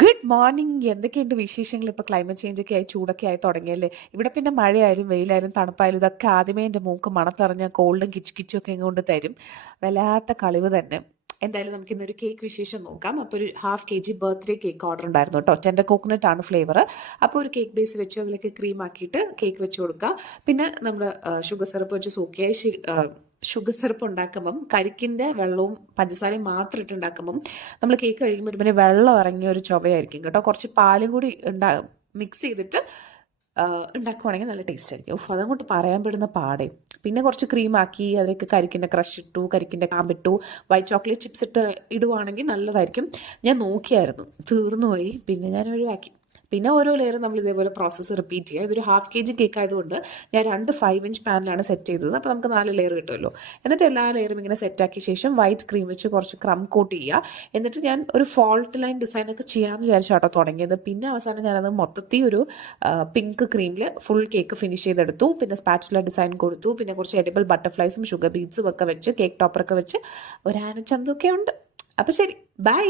Good morning. എന്തൊക്കെയുണ്ട് വിശേഷങ്ങൾ? ഇപ്പോൾ ക്ലൈമറ്റ് ചേഞ്ച് ഒക്കെ ആയി ചൂടൊക്കെ ആയി തുടങ്ങിയല്ലേ. ഇവിടെ പിന്നെ മഴയായാലും വെയിലായാലും തണുപ്പായാലും ഇതൊക്കെ ആദ്യമേ എൻ്റെ മൂക്ക് മണത്തറിഞ്ഞ കോൾഡും കിച്ച് കിച്ചും ഒക്കെ കൊണ്ട് തരും. വല്ലാത്ത കളിവ് തന്നെ. എന്തായാലും നമുക്ക് ഇന്നൊരു കേക്ക് വിശേഷം നോക്കാം. അപ്പോൾ ഒരു 1/2 kg ബർത്ത്ഡേ കേക്ക് ഓർഡർ ഉണ്ടായിരുന്നു കേട്ടോ. ടെൻഡർ കോക്കനട്ട് ആണ് ഫ്ലേവർ. അപ്പോൾ ഒരു കേക്ക് ബേസ് വെച്ചു, അതിലേക്ക് ക്രീം ആക്കിയിട്ട് കേക്ക് വെച്ച് കൊടുക്കുക. പിന്നെ നമ്മൾ ഷുഗർ സിറപ്പ് വെച്ച് സോക്കിയായി ഷുഗർ സിറപ്പ് ഉണ്ടാക്കുമ്പം കരിക്കിൻ്റെ വെള്ളവും പഞ്ചസാരയും മാത്രം ഇട്ടുണ്ടാക്കുമ്പം നമ്മൾ കേക്ക് കഴിക്കുമ്പോൾ പിന്നെ വെള്ളം ഇറങ്ങിയ ഒരു ചുവയായിരിക്കും കേട്ടോ. കുറച്ച് പാലും കൂടി മിക്സ് ചെയ്തിട്ട് ഉണ്ടാക്കുവാണെങ്കിൽ നല്ല ടേസ്റ്റ് ആയിരിക്കും. അതങ്ങോട്ട് പറയാൻ പെടുന്ന പാടേ. പിന്നെ കുറച്ച് ക്രീമാക്കി അതിലേക്ക് കരിക്കിൻ്റെ ക്രഷ് ഇട്ടു, കരിക്കിൻ്റെ കാമ്പിട്ടു, വൈറ്റ് ചോക്ലേറ്റ് ചിപ്സ് ഇടുവാണെങ്കിൽ നല്ലതായിരിക്കും. ഞാൻ നോക്കിയായിരുന്നു, തീർന്നു പോയി, പിന്നെ ഞാൻ ഒഴിവാക്കി. പിന്നെ ഓരോ ലെയർ നമ്മൾ ഇതേപോലെ പ്രോസസ്സ് റിപ്പീറ്റ് ചെയ്യുക. ഇതൊരു 1/2 kg കേക്ക് ആയതുകൊണ്ട് ഞാൻ 2 5-inch പാനിലാണ് സെറ്റ് ചെയ്തത്. അപ്പോൾ നമുക്ക് 4 ലെയർ കിട്ടുമല്ലോ. എന്നിട്ട് എല്ലാ ലെയറും ഇങ്ങനെ സെറ്റാക്കിയ ശേഷം വൈറ്റ് ക്രീം വെച്ച് കുറച്ച് ക്രം കോട്ട് ചെയ്യുക. എന്നിട്ട് ഞാൻ ഒരു ഫോൾട്ട് ലൈൻ ഡിസൈനൊക്കെ ചെയ്യാമെന്ന് വിചാരിച്ചാട്ടോ തുടങ്ങിയത്. പിന്നെ അവസാനം ഞാനത് മൊത്തത്തിൽ ഒരു പിങ്ക് ക്രീമിൽ ഫുൾ കേക്ക് ഫിനിഷ് ചെയ്തെടുത്തു. പിന്നെ സ്പാച്ചുല ഡിസൈൻ കൊടുത്തു. പിന്നെ കുറച്ച് എഡിബിൾ ബട്ടർഫ്ലൈസും ഷുഗർ ബീഡ്സും ഒക്കെ വെച്ച് കേക്ക് ടോപ്പറൊക്കെ വെച്ച് ഒരു ആനച്ചന്തൊക്കെ ഉണ്ട്. അപ്പോൾ ശരി, ബൈ.